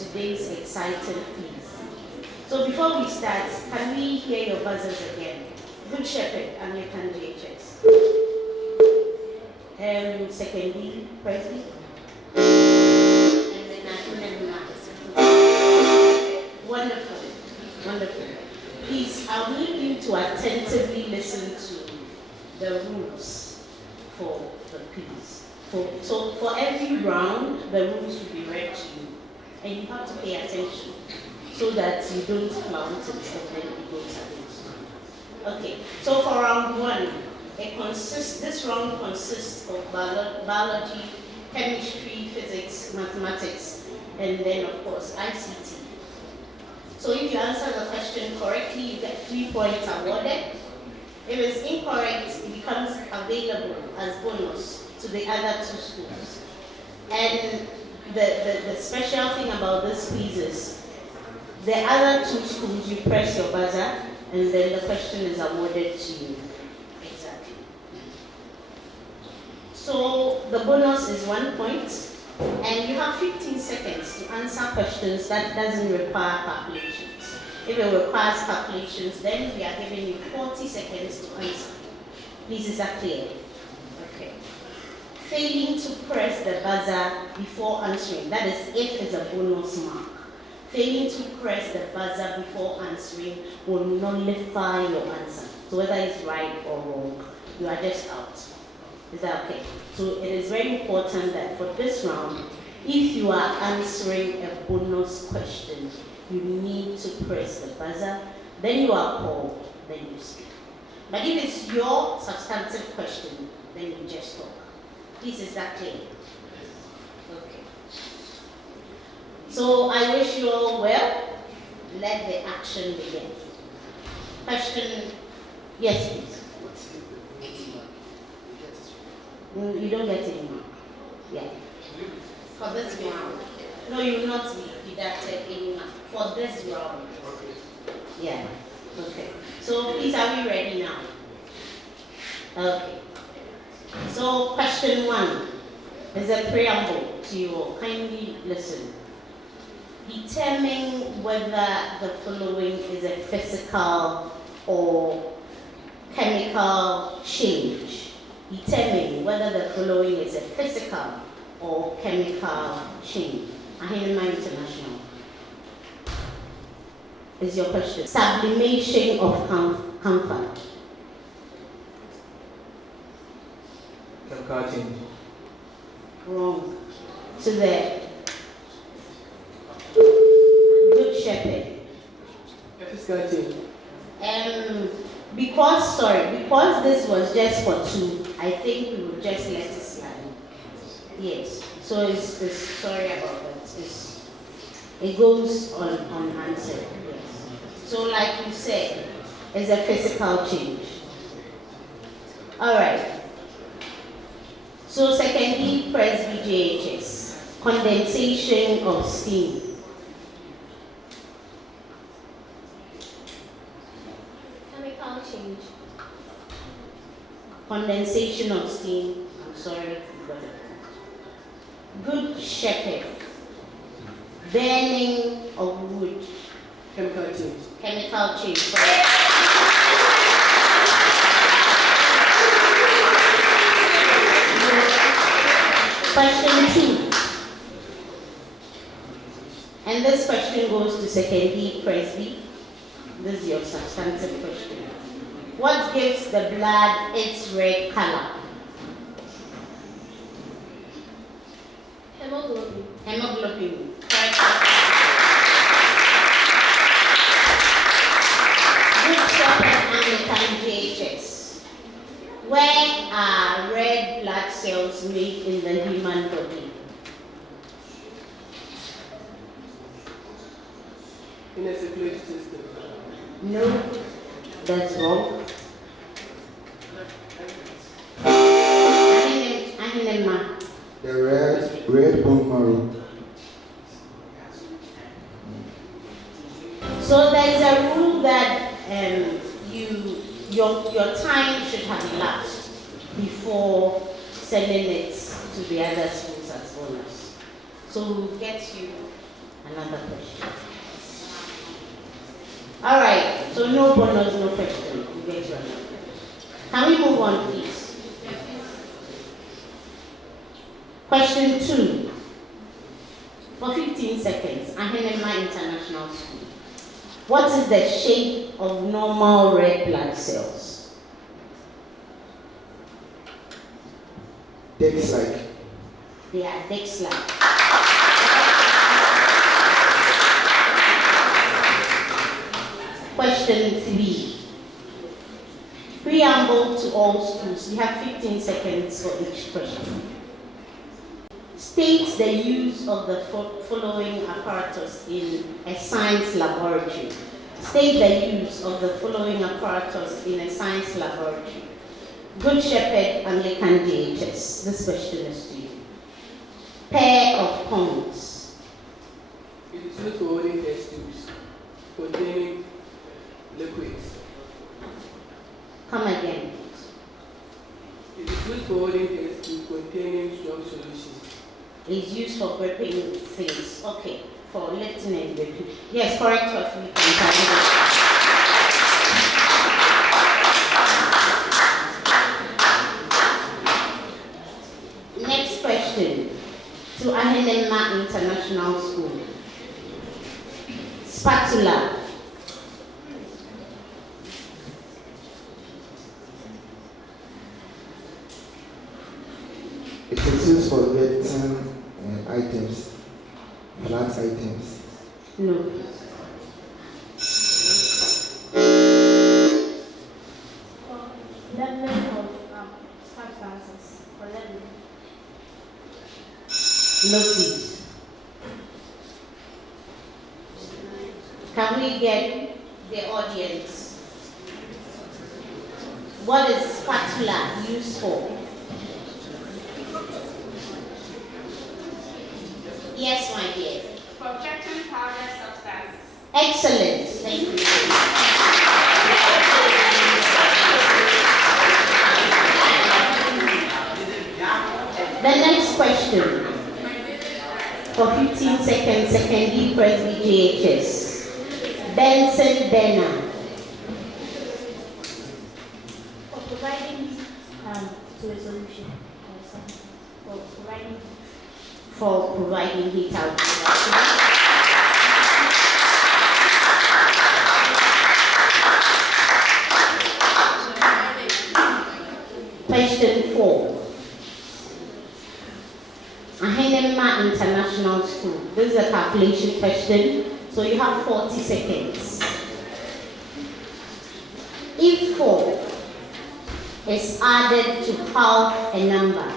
today's exciting quiz. So before we start, can we hear your buzzers again? Good Shepherd, Anglican JHS. SEKONDI, PRESBY. And then AHENEMBA. Wonderful, wonderful. Please, I will need you to attentively listen to the rules for the quiz. So for every round, the rules will be read to you. And you have to pay attention so that you don't flaunt it and then it goes against you. Okay, so for round one, this round consists of biology, chemistry, physics, mathematics, and then of course ICT. So if you answer the question correctly, you get 3 points awarded. If it's incorrect, it becomes available as bonus to the other 2 schools. And the special thing about this quiz is the other 2 schools, you press your buzzer and then the question is awarded to you. Exactly. So the bonus is 1 point, and you have 15 seconds to answer questions that doesn't require calculations. If it requires calculations, then we are giving you 40 seconds to answer. Please, is that clear? Okay. Failing to press the buzzer before answering, that is if it's a bonus mark. Failing to press the buzzer before answering will nullify your answer. So whether it's right or wrong, you are just out. Is that okay? So it is very important that for this round, if you are answering a bonus question, you need to press the buzzer, then you are called, then you speak. But if it's your substantive question, then you just talk. Please, is that clear? Okay. So I wish you all well. Let the action begin. Question, yes please. You don't get any mark. Yeah. For this round. No, you will not be deducted any mark. For this round. Yeah. Okay. So please, are we ready now? Okay. So question 1 is a preamble to you all. Kindly listen. Determine whether the following is a physical or chemical change. Determine whether the following is a physical or chemical change. AHENEMBA International. Is your question. Sublimation of camphor. Chemical change. Wrong. So there. Good Shepherd. Physical change. Because this was just for 2, I think we will just let it slide. Yes. So it's sorry about that. It goes unanswered. Yes. So like you said, it's a physical change. All right. So SEKONDI, PRESBY, JHS. Condensation of steam. Change. Condensation of steam. I'm sorry. Good Shepherd. Burning of wood. Chemical change. Chemical change. Question 2. And this question goes to SEKONDI, PRESBY. This is your substantive question. What gives the blood its red color? Hemoglobin. Hemoglobin. Correct. Good Shepherd, Anglican JHS. Where are red blood cells made in the human body? In a circulatory system. No, that's wrong. AHENEMBA. The red bone marrow. So there is a rule that your time should have elapsed before sending it to the other schools as bonus. So we'll get you another question. All right, so no bonus, no question. You get your number. Can we move on, please? Question 2. For 15 seconds, AHENEMBA International School. What is the shape of normal red blood cells? Disc-like. They are disc-like. Question 3. Preamble to all schools. You have 15 seconds for each question. State the use of the following apparatus in a science laboratory. State the use of the following apparatus in a science laboratory. Good Shepherd, Anglican DHS. This question is to you. Pair of ponds. It is used for holding test tubes containing liquids. Come again. It is used for holding test tubes containing strong solutions. Is used for gripping things. Okay, for lifting and gripping. Yes, correct what we can. Next question to AHENEMBA International School. Spatula. It is used for lifting items, flat items. No. Leveling of substances for leveling. No, please. Can we get the audience? What is spatula used for? Yes, my dear. Protecting powder substances. Excellent. Thank you. The next question. For 15 seconds, SEKONDI PRESBY JHS. Benson Benner. For providing to a solution. For providing. For providing heat out. Question 4. AHENEMBA International School. This is a calculation question, so you have 40 seconds. If 4 is added to half a number,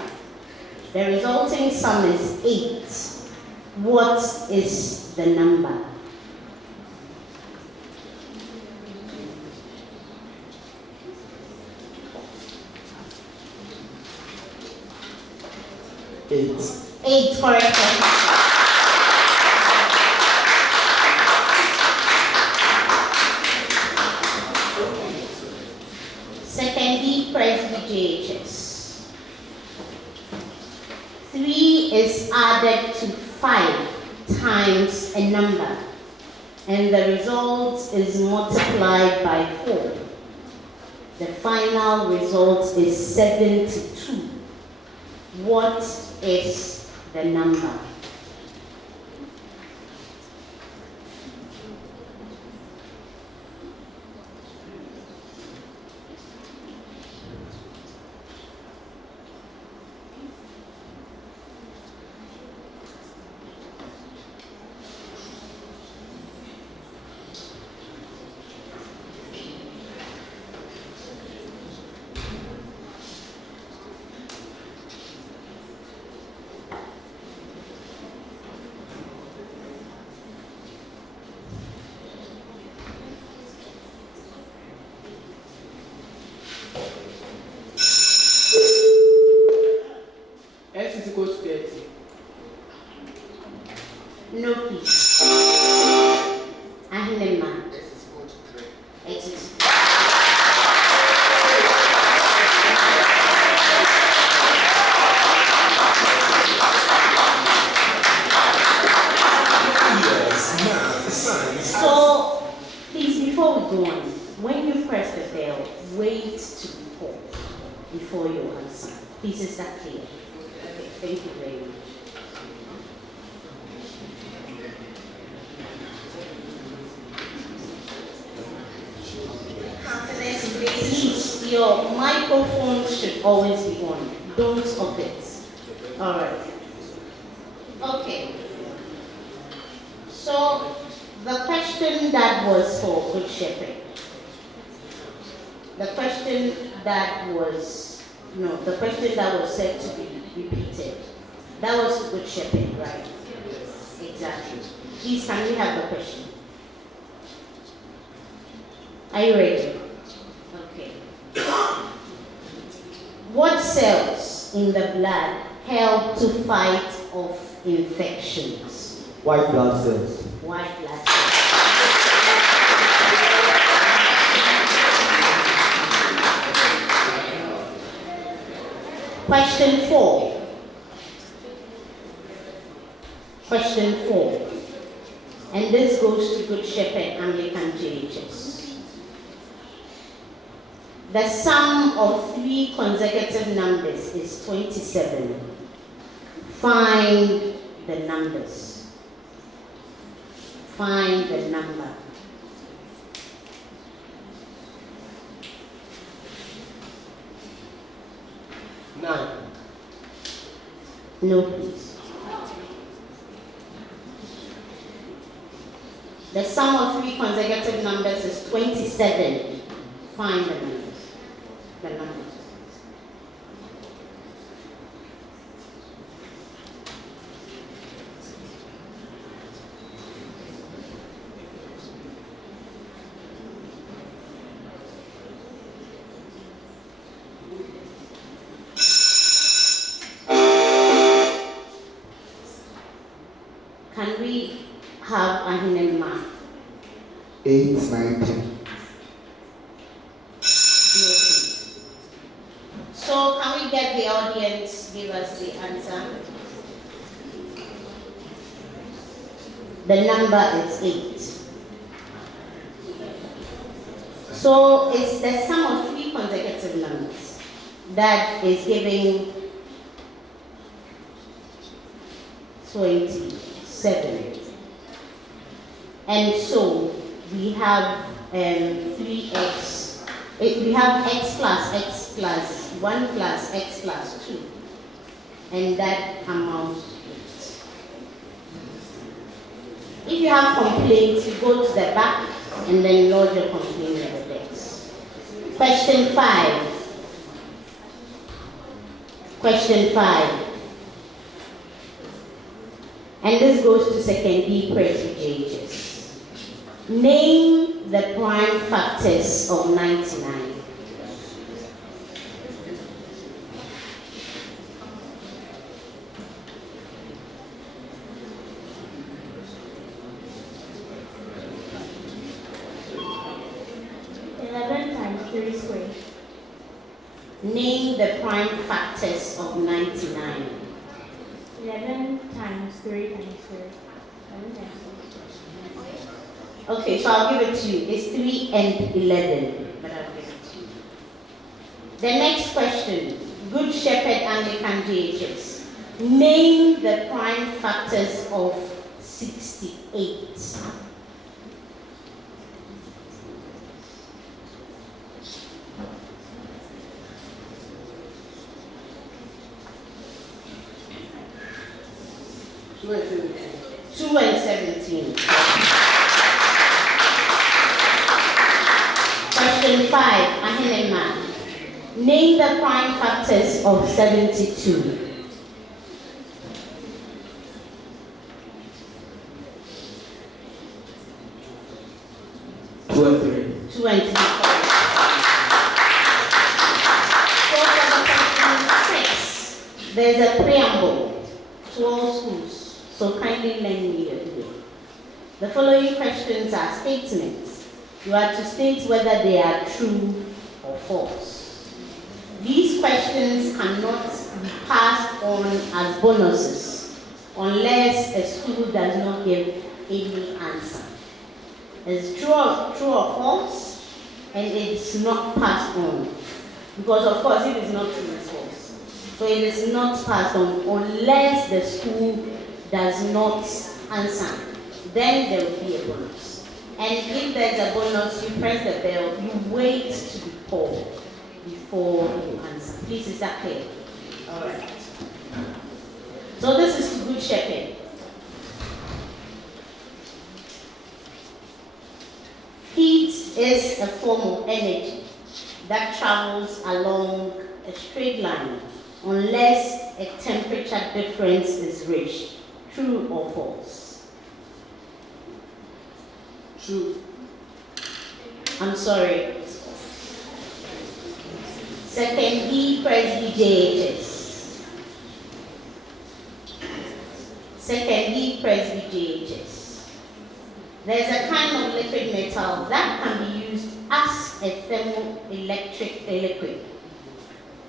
the resulting sum is 8. What is the number? Eight. 8, correct. SEKONDI PRESBY JHS. 3 is added to 5 times a number, and the result is multiplied by 4. The final result is 72. What is the number? before you answer. Please, is that clear? Okay, thank you very much. Please, your microphone should always be on. Don't off it. All right. Okay. So, the question that was for Good Shepherd. The question that was said to be repeated. That was the Good Shepherd, right? Exactly. Please, can we have the question? Are you ready? Okay. What cells in the blood help to fight off infections? White blood cells. White blood cells. Question 4. Question 4. And this goes to Good Shepherd Anglican JHS. The sum of 3 consecutive numbers is 27. Find the numbers. Find the number. Nine. No, please. The sum of 3 consecutive numbers is 27. Find the numbers. The numbers. Can we have AHENEMBA? 8, 9, 10. So can we get the audience give us the answer? The number is 8. So it's the sum of 3 consecutive numbers that is giving 27. And so we have 3x. We have x plus 1 plus x plus 2. And that amounts to 8. If you have complaints, you go to the back and then lodge your complaint with the desk. Question 5. Question 5. And this goes to SEKONDI PRESBY JHS. Name the prime factors of 99. Name the prime factors of 99. 11 times 3 times 3. 11 times 3. Okay, so I'll give it to you. It's 3 and 11, but I'll give it to you. The next question, Good Shepherd Anglican JHS. Name the prime factors of 68. Two and 17. Question 5, AHENEMBA. Name the prime factors of 72. 2 and 3. 2 and 3. So for the question 6, there's a preamble to all schools. So kindly lend me your ear. The following questions are statements. You are to state whether they are true or false. These questions cannot be passed on as bonuses unless a school does not give any answer. It's true or false, and it's not passed on. Because of course, if it's not true, it's false. So it is not passed on unless the school does not answer. Then there will be a bonus. And if there's a bonus, you press the bell, you wait to be called before you answer. Please, is that clear? All right. So this is to Good Shepherd. Heat is a form of energy that travels along a straight line unless a temperature difference is reached. True or false? True. I'm sorry. SEKONDI, PRESBY, JHS. SEKONDI, PRESBY, JHS. There's a kind of liquid metal that can be used as a thermoelectric liquid.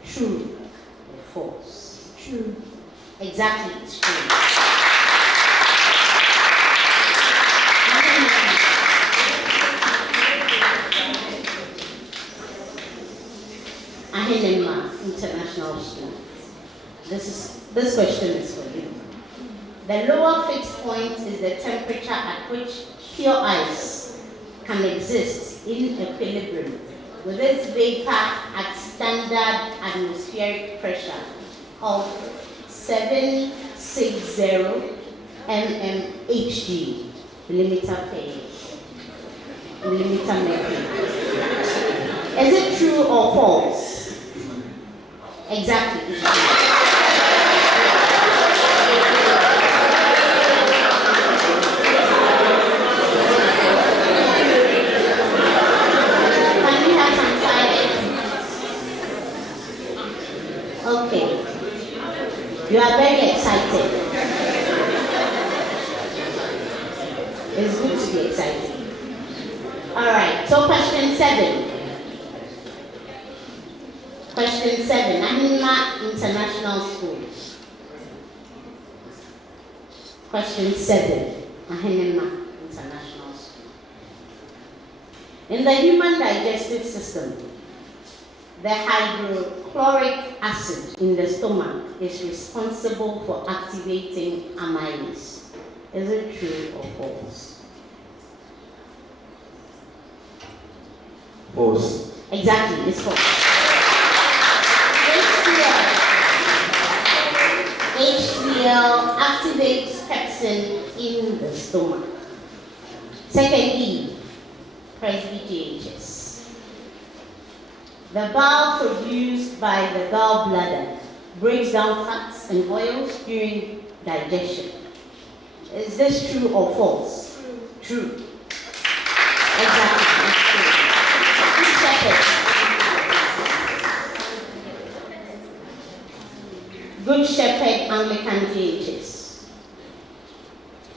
True or false? True. Exactly, it's true. AHENEMBA International School. This question is for you. The lower fixed point is the temperature at which pure ice can exist in equilibrium with its vapor at standard atmospheric pressure of 760 mmHg, millimeter mercury. Is it true or false? Exactly, it's true. Okay, you are very excited. It's good to be excited. All right, so question 7. Question 7, AHENEMBA International School. Question 7, AHENEMBA International School. In the human digestive system, the hydrochloric acid in the stomach is responsible for activating amylase. Is it true or false? False. Exactly, it's false. HCl activates pepsin in the stomach. SEKONDI, PRESBY, JHS. The bile produced by the gallbladder breaks down fats and oils during digestion. Is this true or false? True. True. Exactly, it's true. Good Shepherd. Good Shepherd, Anglican, JHS.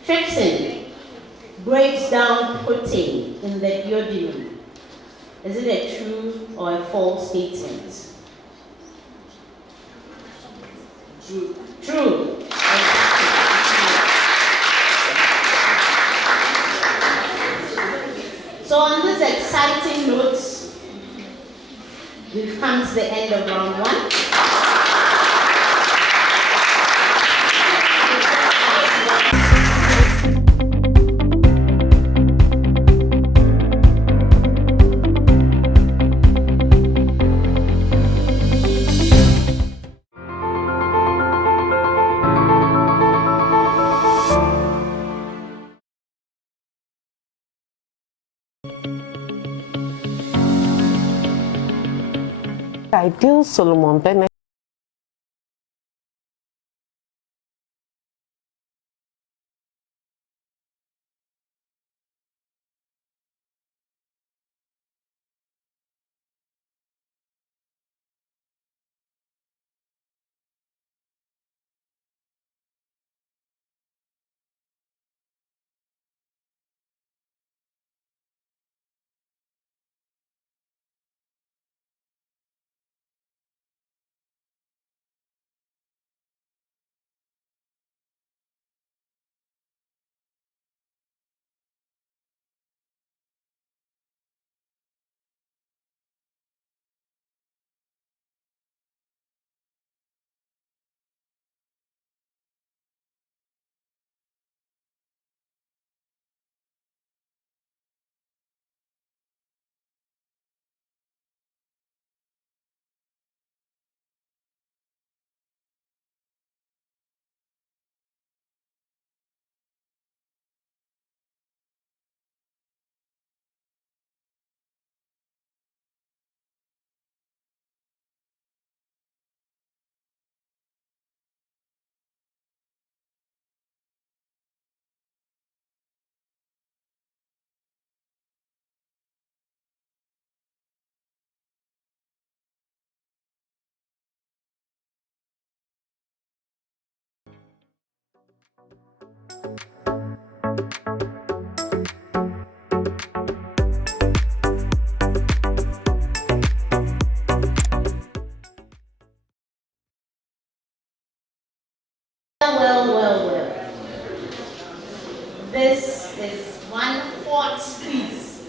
Trypsin breaks down protein in the duodenum. Is it a true or a false statement? True. True. So on this exciting note, we've come to the end of round 1. Ideal Solomon Bennett This is one hot quiz.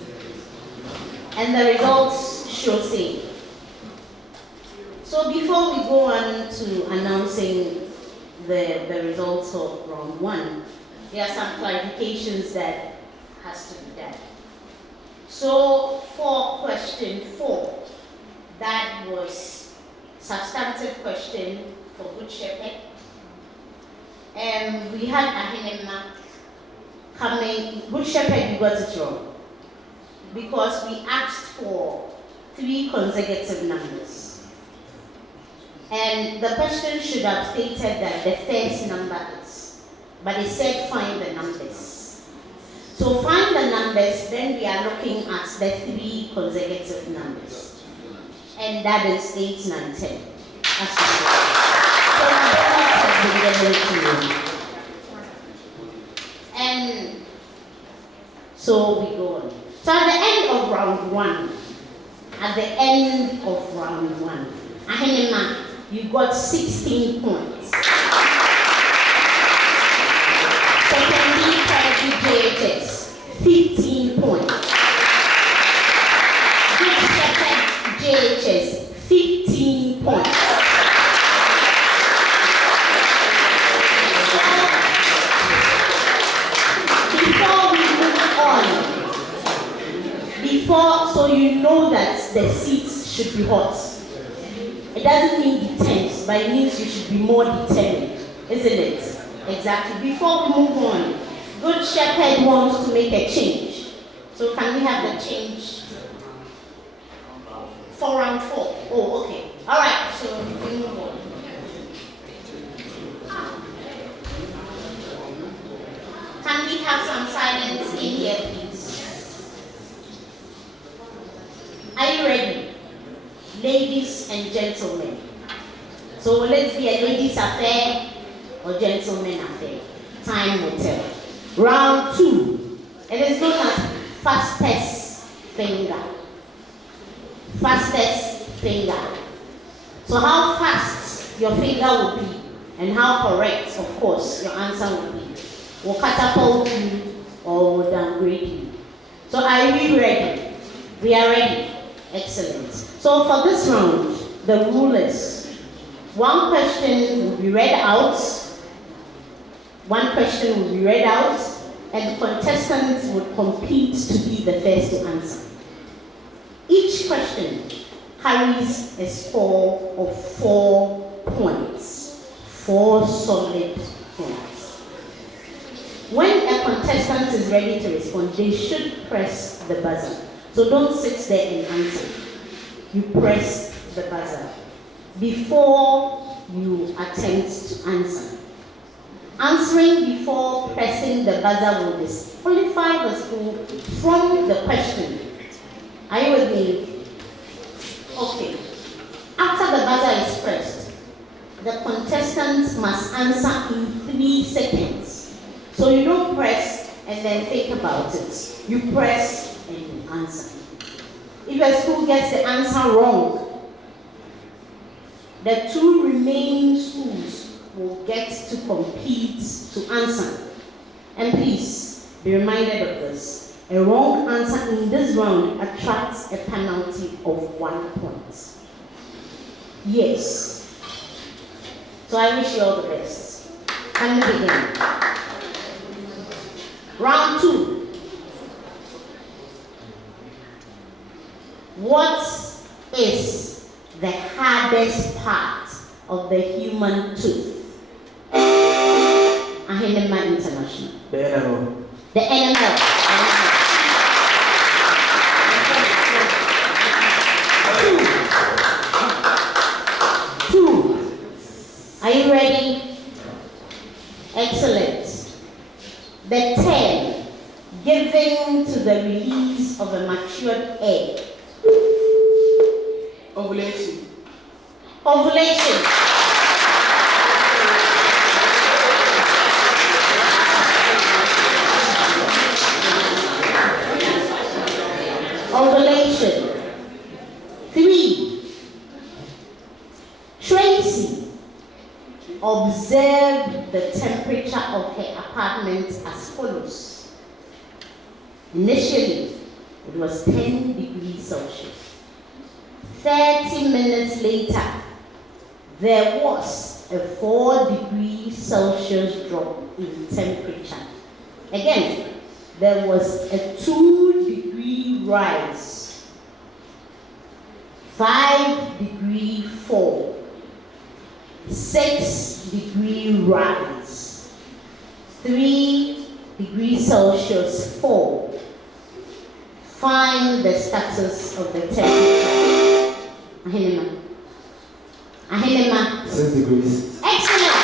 And the results show same. So before we go on to announcing the results of round one, there are some clarifications that has to be done. So for question 4, that was substantive question for Good Shepherd. And we had AHENEMBA coming. Good Shepherd, you got it wrong, because we asked for 3 consecutive numbers. And the question should have stated that the first number is, but it said find the numbers. So find the numbers, then we are looking at the 3 consecutive numbers. And that is 8, 9, 10. That's so the has been given to you. And so we go on. So at the end of round 1, AHENEMBA, you got 16 points. Secondly, JHS, 15 points. Good Shepherd JHS, 15 points. So you know that the seats should be hot. It doesn't mean be tense, but it means you should be more determined, isn't it? Exactly. Before we move on, Good Shepherd wants to make a change. So can we have the change for round 4? Oh, okay. All right. So we move on. Can we have some silence in here, please? Are you ready? Ladies and gentlemen. So let's be a ladies' affair or gentlemen affair. Time will tell. Round 2. It is known as fastest finger. Fastest finger. So how fast your finger will be and how correct, of course, your answer will be. Will catapult you or will downgrade you. So are we ready? We are ready. Excellent. So for this round, the rule is 1 question will be read out. 1 question will be read out, and the contestants would compete to be the first to answer. Each question carries a score of 4 points. 4 solid points. When a contestant is ready to respond, they should press the buzzer. So don't sit there and answer. You press the buzzer before you attempt to answer. Answering before pressing the buzzer will disqualify the school from the question. Are you with me? Okay. After the buzzer is pressed, the contestants must answer in 3 seconds. So you don't press and then think about it. You press and you answer. If a school gets the answer wrong, the 2 remaining schools will get to compete to answer. And please be reminded of this. A wrong answer in this round attracts a penalty of 1 point. Yes. So I wish you all the best. Can we begin? Round 2. What is the hardest part of the human tooth? AHENEMBA International. The enamel. The enamel. Two. Are you ready? Excellent. The 10. Giving to the release of a matured egg. Ovulation. Ovulation. Ovulation. 3. Tracy observed the temperature of her apartment as follows. Initially, it was 10 degrees Celsius. 30 minutes later, there was a 4 degrees Celsius drop in temperature. Again, there was a 2-degree rise, 5-degree fall, 6-degree rise, 3 degrees Celsius fall. Find the status of the temperature. AHENEMBA. AHENEMBA. 6 degrees. Excellent.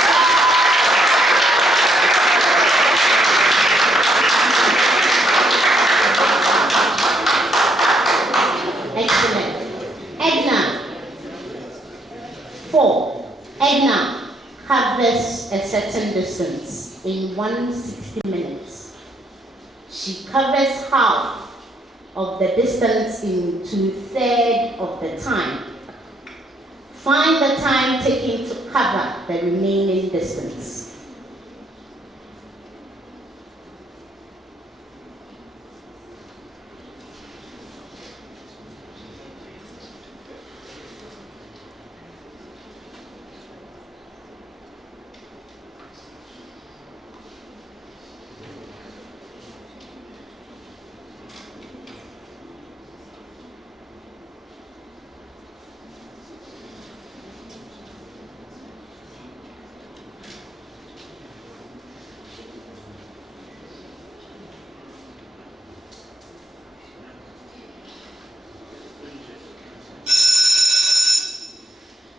Excellent. Edna. 4. Edna covers a certain distance in 160 minutes. She covers half of the distance in 2/3 of the time. Find the time taken to cover the remaining distance.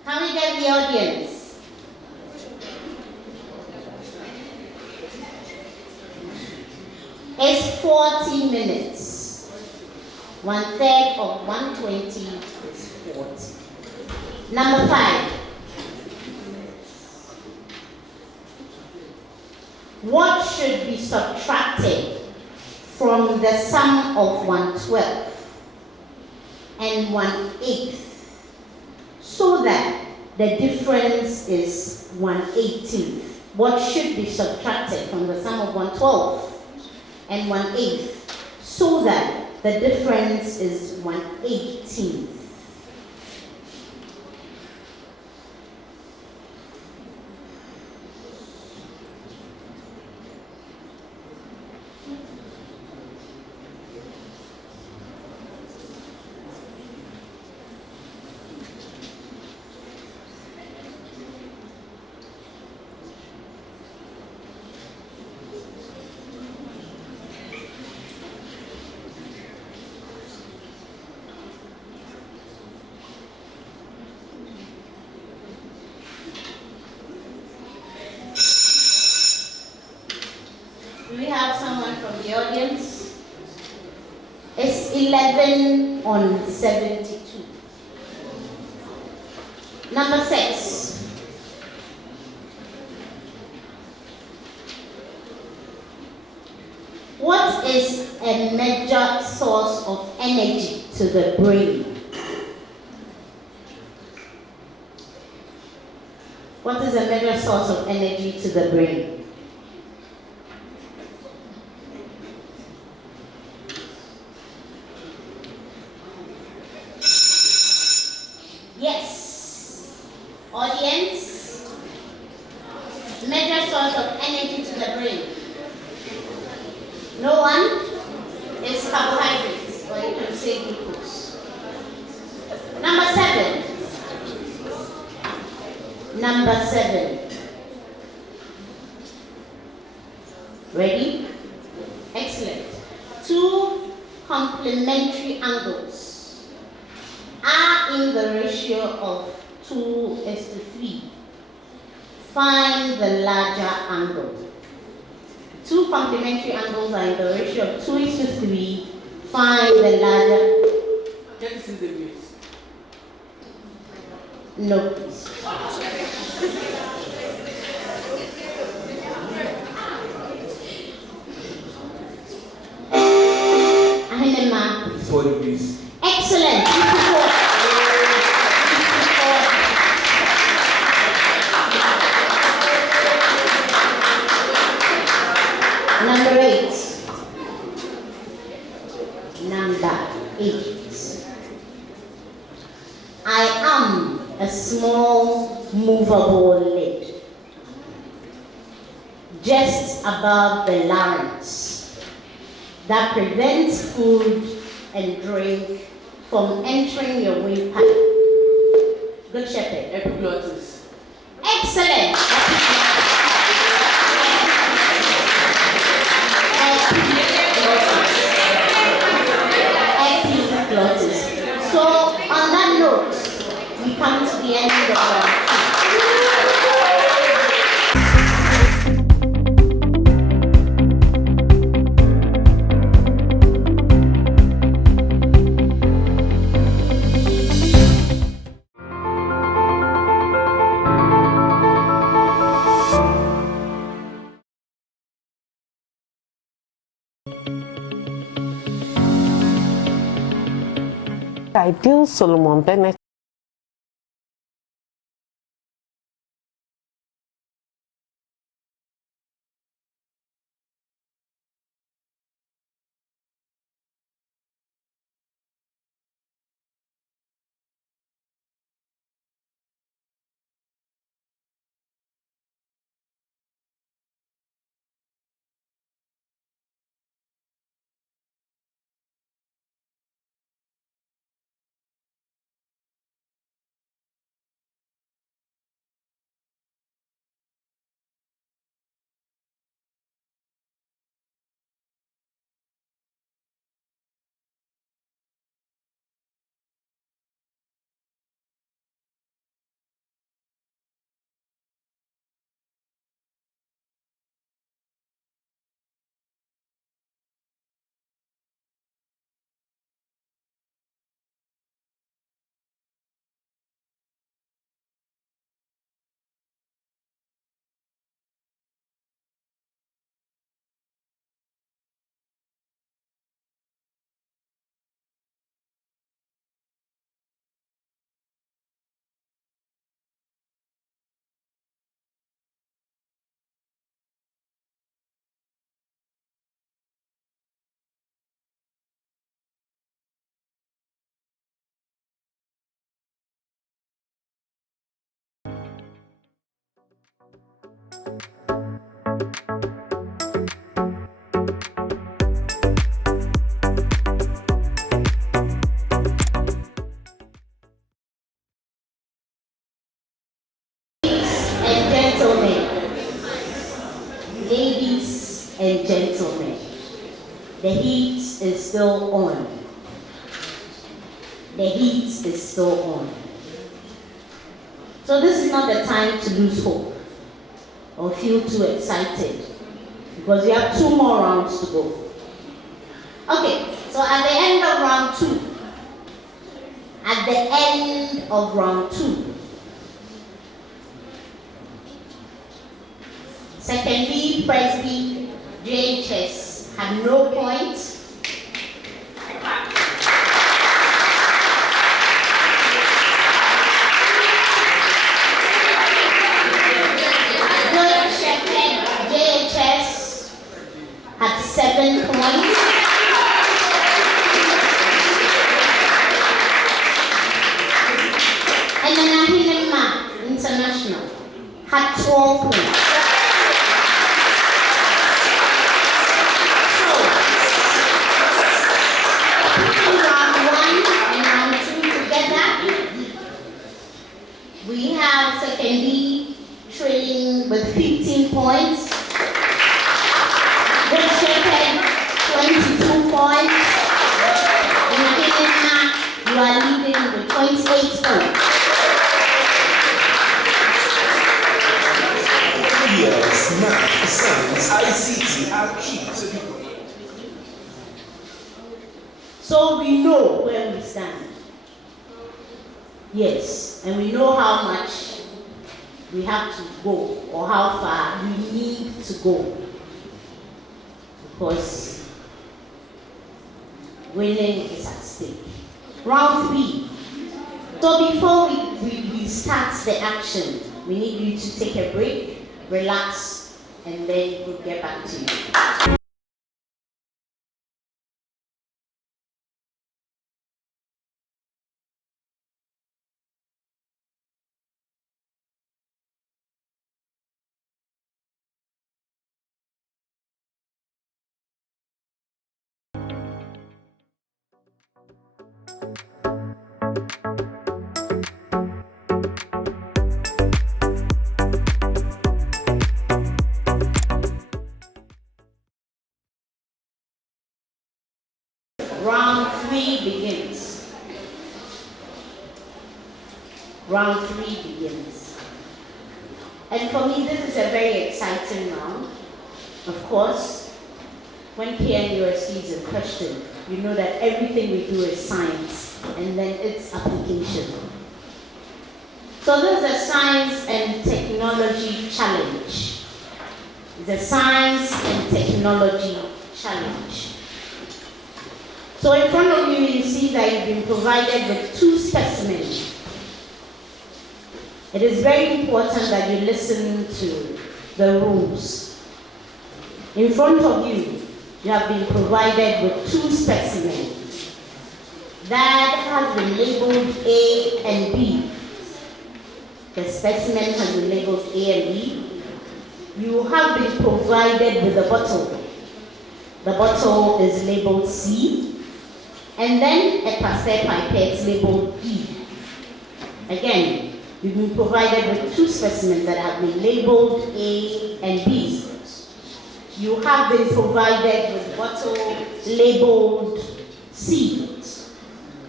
Can we get the audience? It's 40 minutes. 1/3 of 120 is 40. Number 5. What should be subtracted from the sum of 1/12 and 1/8 so that the difference is 1/18? What should be subtracted from the sum of 1/12 and 1/8 so that the difference is 1/18? Do we have someone from the audience? It's 11 on 72. Number 6. What is a major source of energy to the brain? What is a major source of energy to the brain? Yes. Audience? Major source of energy to the brain. No one? It's carbohydrates, or you can say glucose. Number 7. Number 7. Ready? Excellent. 2 complementary angles are in the ratio of 2:3. Find the larger angle. 2 complementary angles are in the ratio of 2:3. Find the larger. 36 degrees. No, please. AHENEMBA. 4 degrees. Excellent. 54. Number 8. small movable lid just above the larynx that prevents food and drink from entering your windpipe. Good Shepherd. Epiglottis. Excellent. Epiglottis. So on that note, we come to the end of our Ideal Solomon Bennett. ladies and gentlemen, the heat is still on. The heat is still on. So this is not the time to lose hope or feel too excited because we have 2 more rounds to go. Okay, so at the end of round 2, Secondly, Presby, JHS had no points. Good Shepherd, JHS had 7 points. And then AHENEMBA International had 12 points. We have SEKONDI trailing with 15 points. Good Shepherd, 22 points. And AHENEMBA, you are leading with 28 points. Yes, math, science, ICT are key to the. So we know where we stand. Yes, and we know how much we have to go or how far we need to go because winning is at stake. Round 3. So before we start the action, we need you to take a break, relax, and then we'll get back to you. Round 3 begins. Round 3 begins. And for me, this is a very exciting round. Of course, when KNUST is a question, you know that everything we do is science, and then it's application. So this is a science and technology challenge. It's a science and technology challenge. So in front of you, you see that you've been provided with 2 specimens. It is very important that you listen to the rules. In front of you, you have been provided with 2 specimens that have been labeled A and B. The specimen has been labeled A and B. You have been provided with a bottle. The bottle is labeled C. And then a pastel pipette labeled D. Again, you've been provided with 2 specimens that have been labeled A and B. You have been provided with a bottle labeled C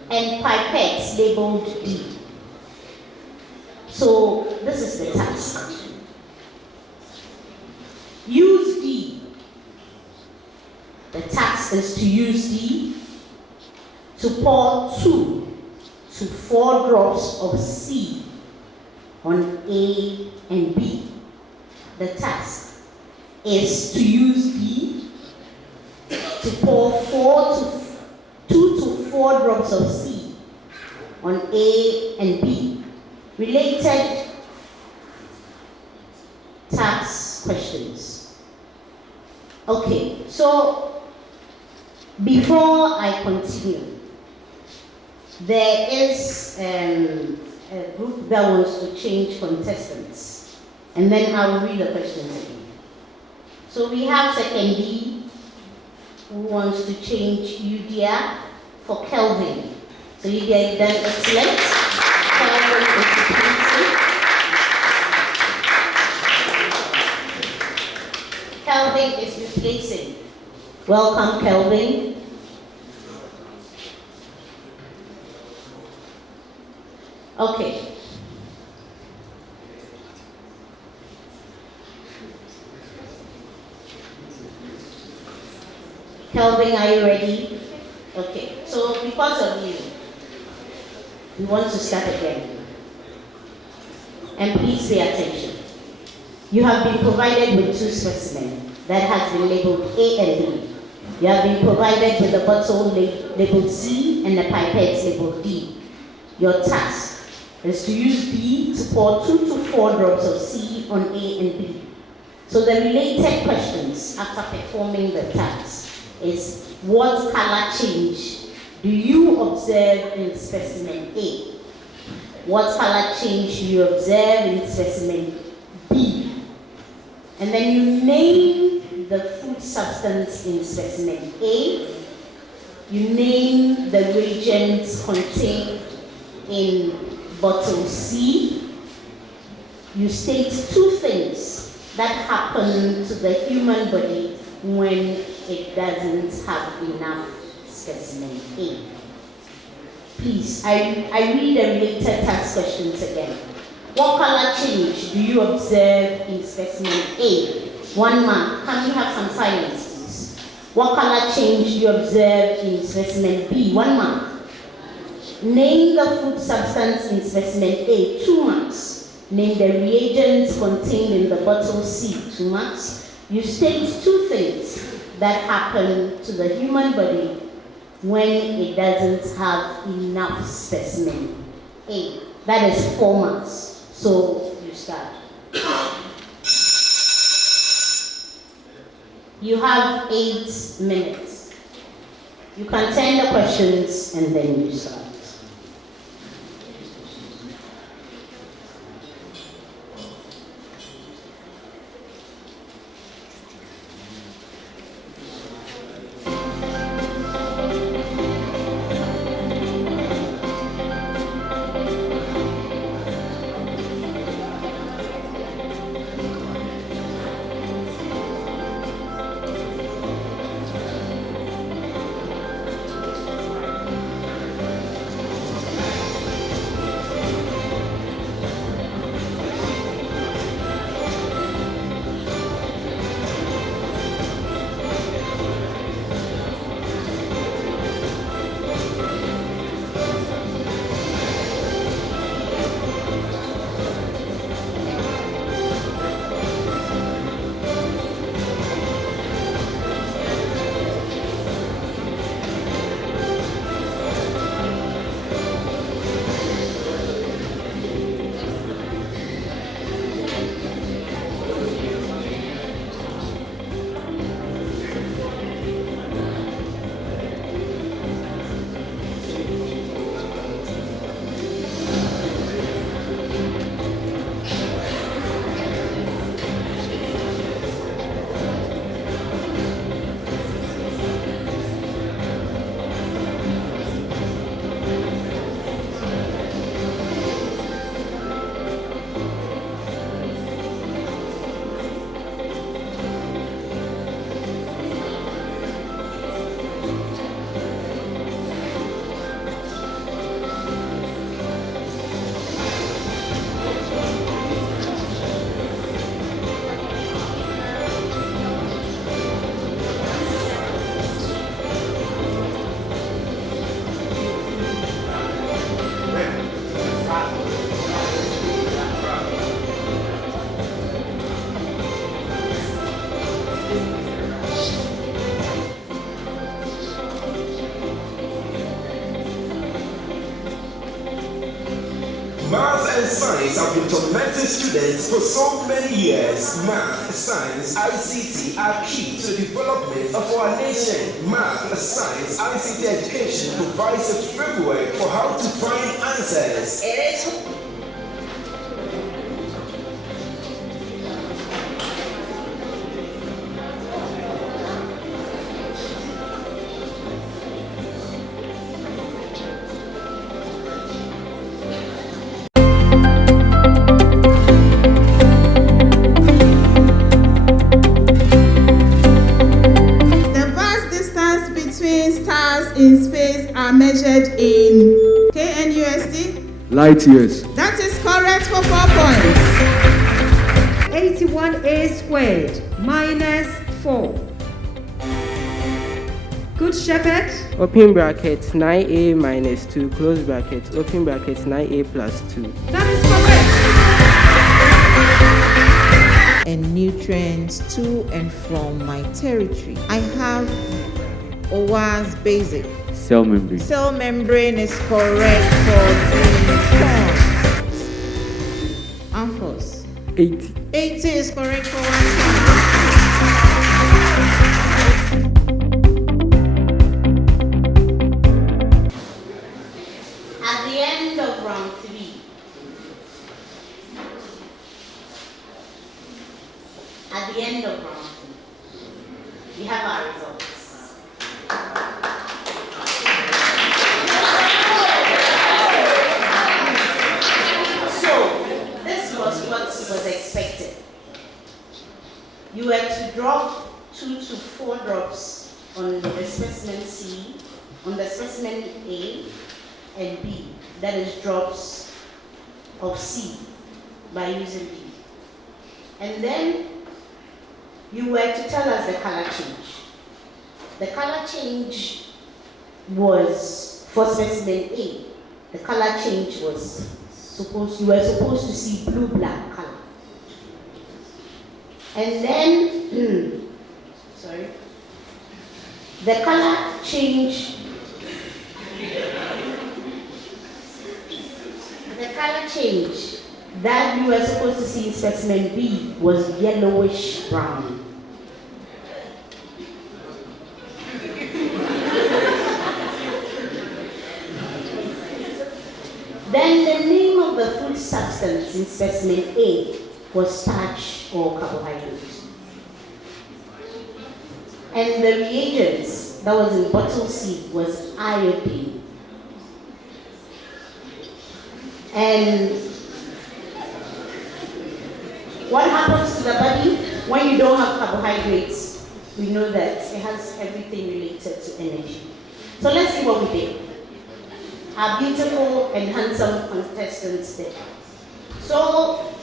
and pipettes labeled D. So this is the task. Use D. The task is to use D to pour 2 to 4 drops of C on A and B. The task is to use D to pour 2 to 4 drops of C on A and B. Related task questions. Okay, so before I continue, there is a group that wants to change contestants, and then I will read the questions again. So we have SEKONDI, who wants to change Udia for Kelvin. So Udia, you've done excellent. Kelvin is replacing. Kelvin is replacing. Welcome, Kelvin. Okay. Kelvin, are you ready? Okay. So because of you, we want to start again. And please pay attention. You have been provided with 2 specimens that has been labeled A and B. You have been provided with a bottle labeled C and a pipette labeled D. Your task is to use B to pour 2 to 4 drops of C on A and B. So the related questions after performing the task is, what color change do you observe in specimen A? What color change do you observe in specimen B? And then you name the food substance in specimen A. You name the reagents contained in bottle C. You state 2 things that happen to the human body when it doesn't have enough specimen A. Please, I read the related task questions again. What color change do you observe in specimen A? 1 mark. Can we have some silence, please? What color change do you observe in specimen B? 1 mark. Name the food substance in specimen A. 2 marks. Name the reagents contained in the bottle C. 2 marks. You state 2 things that happen to the human body when it doesn't have enough specimen A. That is 4 marks. So you start. You have 8 minutes. You can turn the questions and then you start. and science have been tormenting students for so many years. Math, science, ICT are key to the development of our nation. Math, science, ICT education provides a framework for how to find answers. In space are measured in KNUST? Light years. That is correct for 4 points. 81a squared minus 4. Good Shepherd. Open bracket 9a minus 2, close bracket, open bracket 9a plus 2. That is correct. And nutrients to and from my territory. I have OWA's basic. Cell membrane. Cell membrane is correct for 3 points. Amphos. 80. 80 is correct for 1 point. At the end of round 3, we have our results. Was expected. You were to drop 2 to 4 drops on the specimen C, on the specimen A and B, that is drops of C by using B. And then you were to tell us the color change. The color change was for specimen A. The color change was you were supposed to see blue-black color. And then, the color change, that you were supposed to see in specimen B was yellowish brown. Then the name of the food substance in specimen A was starch or carbohydrate. And the reagents that was in bottle C was iodine. And what happens to the body when you don't have carbohydrates? We know that it has everything related to energy. So let's see what we did. Our beautiful and handsome contestants there. So,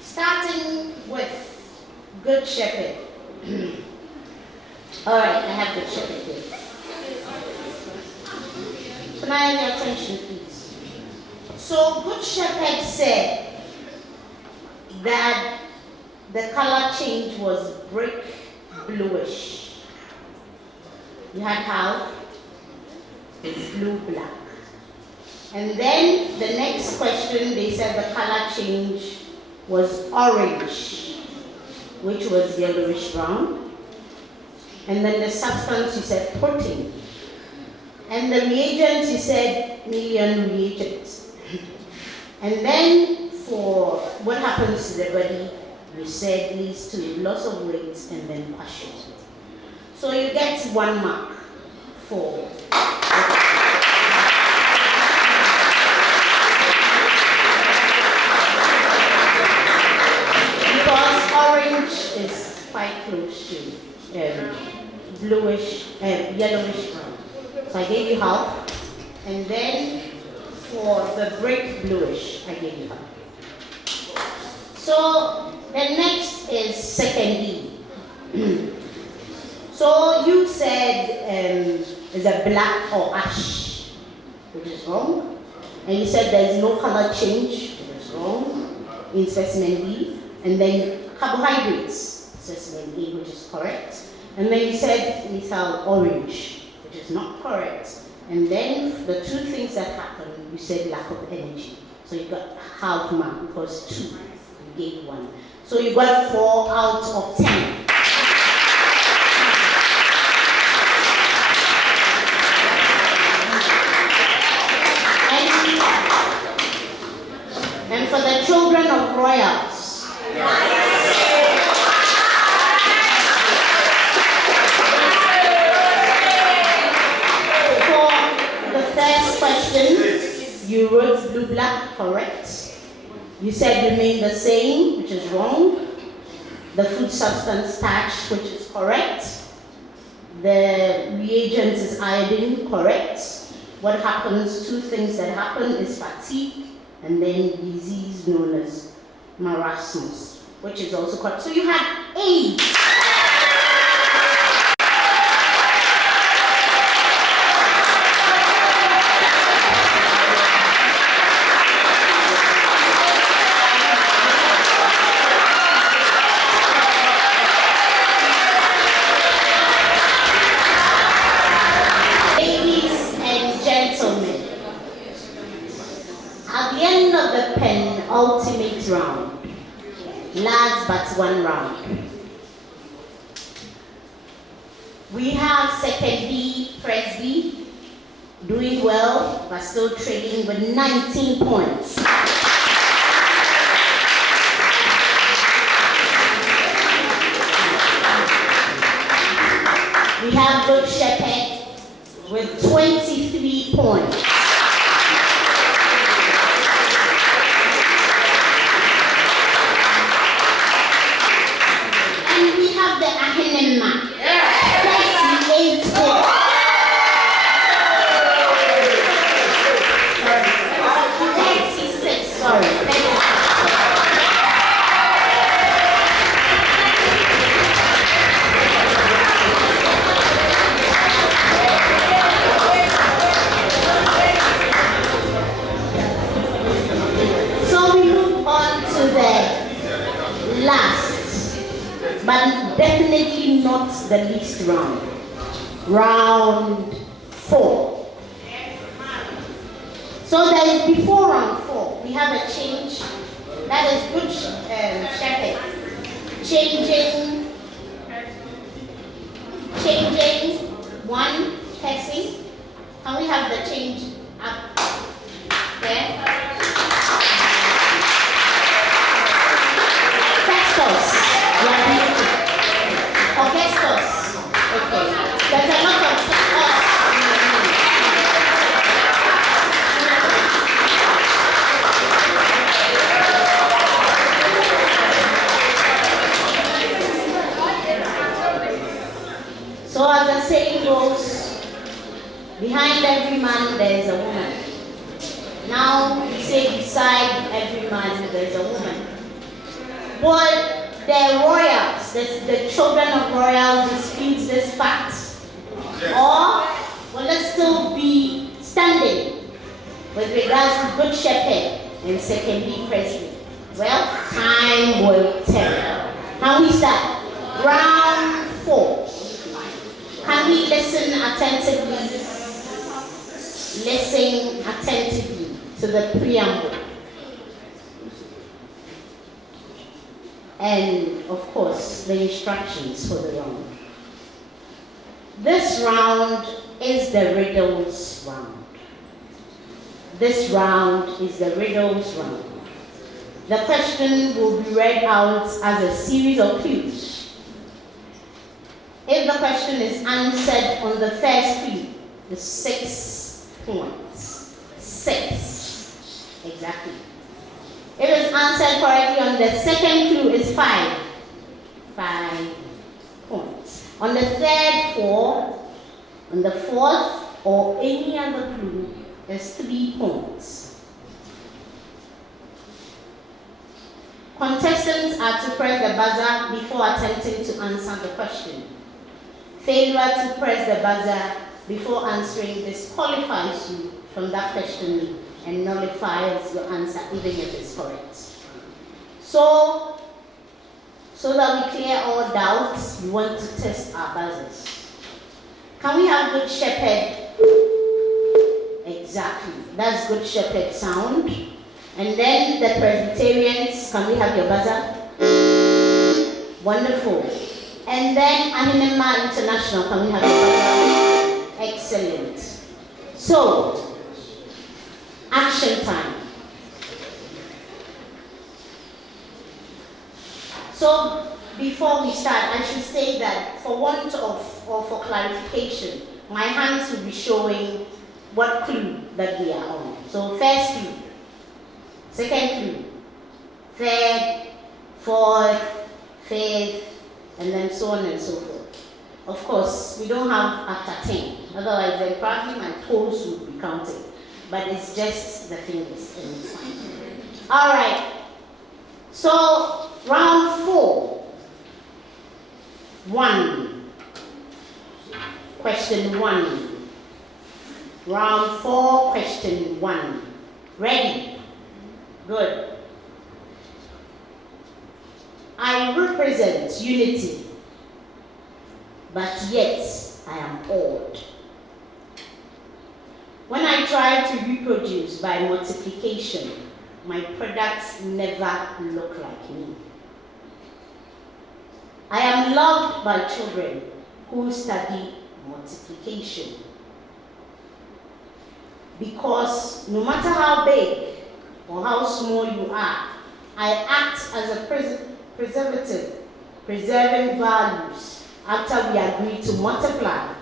starting with Good Shepherd. All right, I have Good Shepherd here. Can I have your attention, please? So, Good Shepherd said that the color change was brick bluish. You had how? It's blue-black. And then the next question, they said the color change was orange, which was yellowish brown. And then the substance, you said protein. And the reagents, you said million reagents. And then for what happens to the body, you said leads to loss of weight and then passion. So you get 1 mark for because orange is quite close to bluish, yellowish brown. So I gave you half, and then for the brick bluish, I gave you half. So the next is SEKONDI. So you said is a black or ash, which is wrong. And you said there is no color change, which is wrong, in specimen B. And then carbohydrates, specimen A, which is correct. And then you said methyl orange, which is not correct. And then the 2 things that happened, you said lack of energy. So you got half mark because 2, you gave 1. So you got 4 out of 10. And for the children of royals, for the first question, you wrote blue black, correct? You said remain the same, which is wrong. The food substance starch, which is correct. The reagent is iodine, correct. What happens, 2 things that happen is fatigue and then disease known as marasmus, which is also correct. So you had 8. Ultimate round, last but one round. We have SEKONDI, PRESBY, doing well but still trailing with 19 points. We have Good Shepherd with 23 points. The AHENEMBA, 38 points. 36, sorry. So we move on to the last, but definitely not the least round. Round 4. So there is before round 4, we have a change. That is Good Shepherd. Changing 1 person. Can we have the change up there? Augustus. Okay. There's a lot of So as the saying goes, behind every man there is a woman. Now we say beside every man there is a woman. But the royals, the children of royals dispute this fact? Or will it still be standing with regards to Good Shepherd and SEKONDI, PRESBY? Well, time will tell. Can we start? Round 4. Can we listen attentively? Listen attentively to the preamble. And of course, the instructions for the round. This round is the riddles round. This round is the riddles round. The question will be read out as a series of clues. If the question is answered on the first clue, it's 6 points. 6. Exactly. If it's answered correctly on the second clue, it's 5. 5 points. On the third, 4. On the fourth, or any other clue, it's 3 points. Contestants are to press the buzzer before attempting to answer the question. Failure to press the buzzer before answering disqualifies you from that question and nullifies your answer even if it's correct. So that we clear all doubts, we want to test our buzzers. Can we have Good Shepherd? Exactly. That's Good Shepherd sound. And then the Presbyterians, can we have your buzzer? Wonderful. And then AHENEMBA International, can we have your buzzer? Excellent. So, action time. So, before we start, I should say that for want of, or for clarification, my hands will be showing what clue that we are on. So, first clue, second clue, third, fourth, fifth, and then so on and so forth. Of course, we don't have after 10, otherwise then probably my toes would be counting. But it's just the fingers, and it's fine. All right. So, round 4. 1. Question 1. Round 4, question 1. Ready? Good. I represent unity, but yet I am odd. When I try to reproduce by multiplication, my products never look like me. I am loved by children who study multiplication. Because no matter how big or how small you are, I act as a preservative, preserving values after we agree to multiply.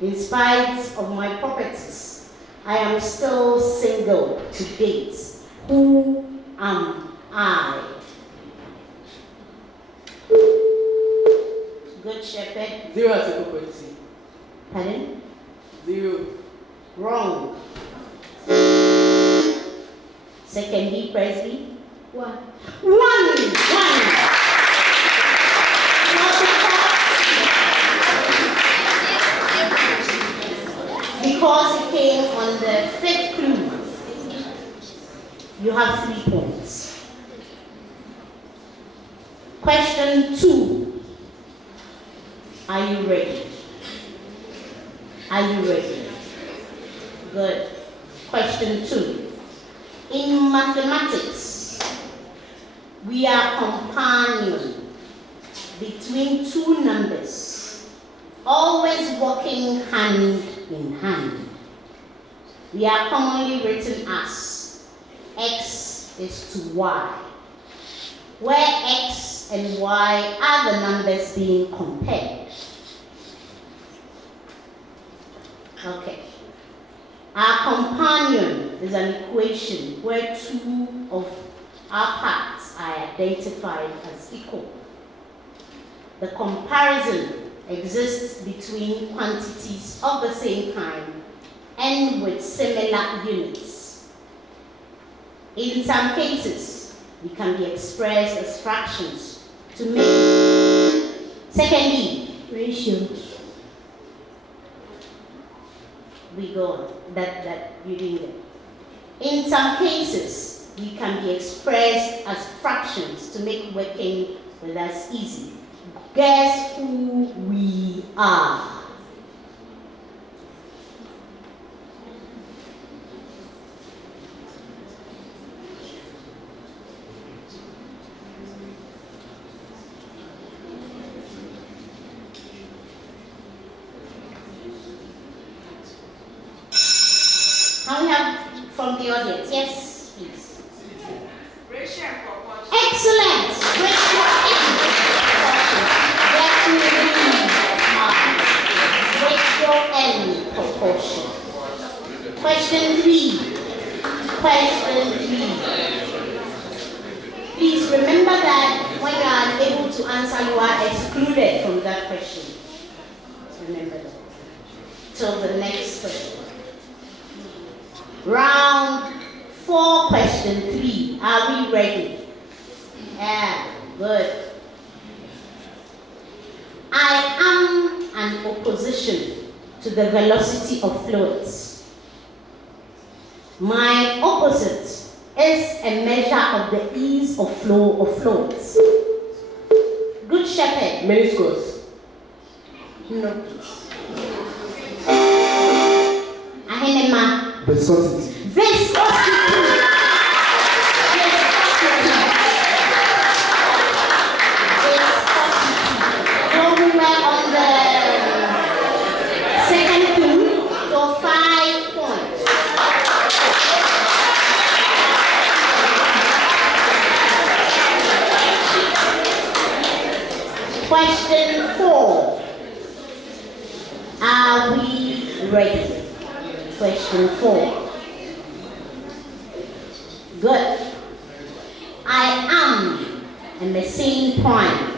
In spite of my properties, I am still single to date. Who am I? Good Shepherd. 0 as a property. Pardon? 0. Wrong. Secondly, Presby. 1. 1. Because it came on the 5th clue, you have 3 points. Question 2. Are you ready? Are you ready? Good. Question 2. In mathematics, we are companion between 2 numbers, always working hand in hand. We are commonly written as x is to y, where x and y are the numbers being compared. Okay. Our companion is an equation where 2 of our parts are identified as equal. The comparison exists between quantities of the same kind and with similar units. In some cases, we can be expressed as fractions to make. Secondly, ratios. We go on. That you didn't get. In some cases, we can be expressed as fractions to make working with us easy. Guess who we are? Can we have from the audience? Yes, please. Ratio and proportion. Excellent. Ratio and proportion. Question 3. Please remember that when you are unable to answer, you are excluded from that question. Remember that. Till the next question. Round 4, question 3. Are we ready? Yeah, good. I am an opposition to the velocity of fluids. My opposite is a measure of the ease of flow of fluids. Good Shepherd. Meniscus. No, please. AHENEMBA. Viscosity. Viscosity. Question 4. Are we ready? Question 4. Good. I am a Messine prime.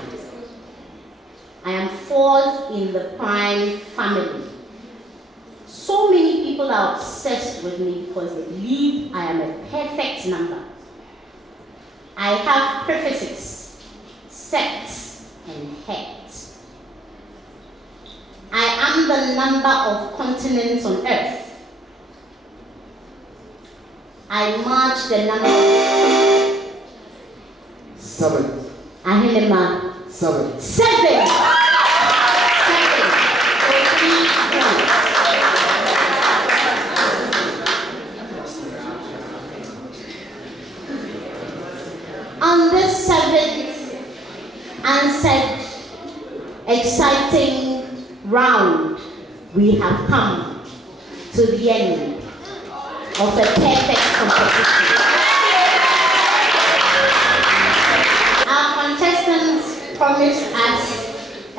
I am fourth in the prime family. So many people are obsessed with me because they believe I am a perfect number. I have prefixes, sets, and heads. I am the number of continents on earth. I march the number 7. AHENEMBA 7. 7. 7 for 3 points. On this 7th answered exciting round, we have come to the end of a perfect competition. Our contestants promised us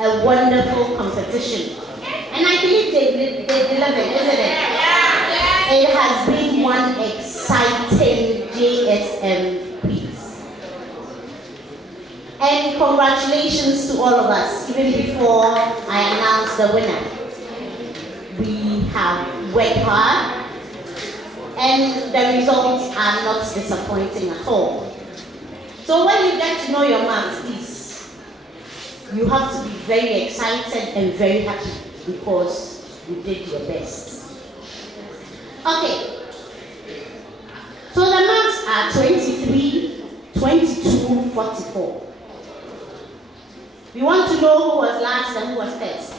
a wonderful competition, and I believe they delivered, isn't it? It has been one exciting JSM quiz. And congratulations to all of us, even before I announce the winner. We have worked hard, and the results are not disappointing at all. So when you get to know your maths, please, you have to be very excited and very happy because you did your best. Okay, so the marks are 23, 22, 44. We want to know who was last and who was first.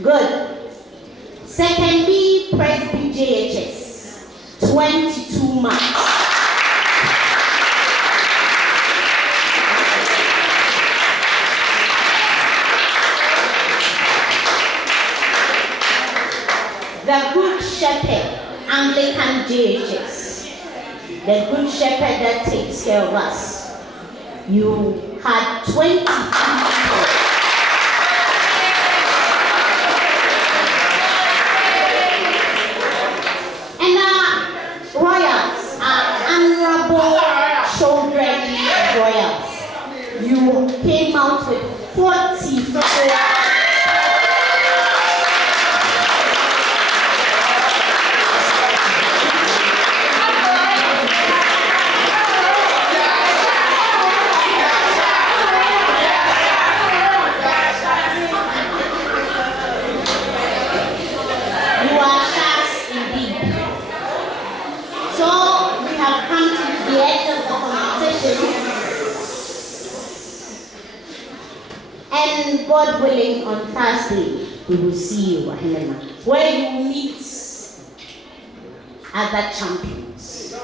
Good. SEKONDI PRESBY JHS, 22 marks. The Good Shepherd, Anglican JHS. The Good Shepherd that takes care of us. You had 23 people. And our royals, our honorable children royals, you came out with 44. And God willing, on Thursday, we will see you, AHENEMBA, where you will meet other champions.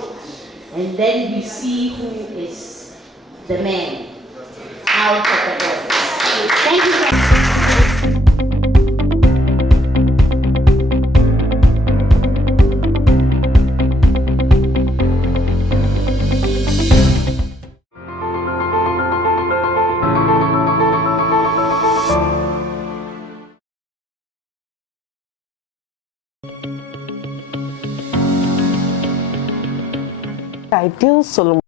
And then we see who is the man out of the box. Thank you very much. Ideal Solomon.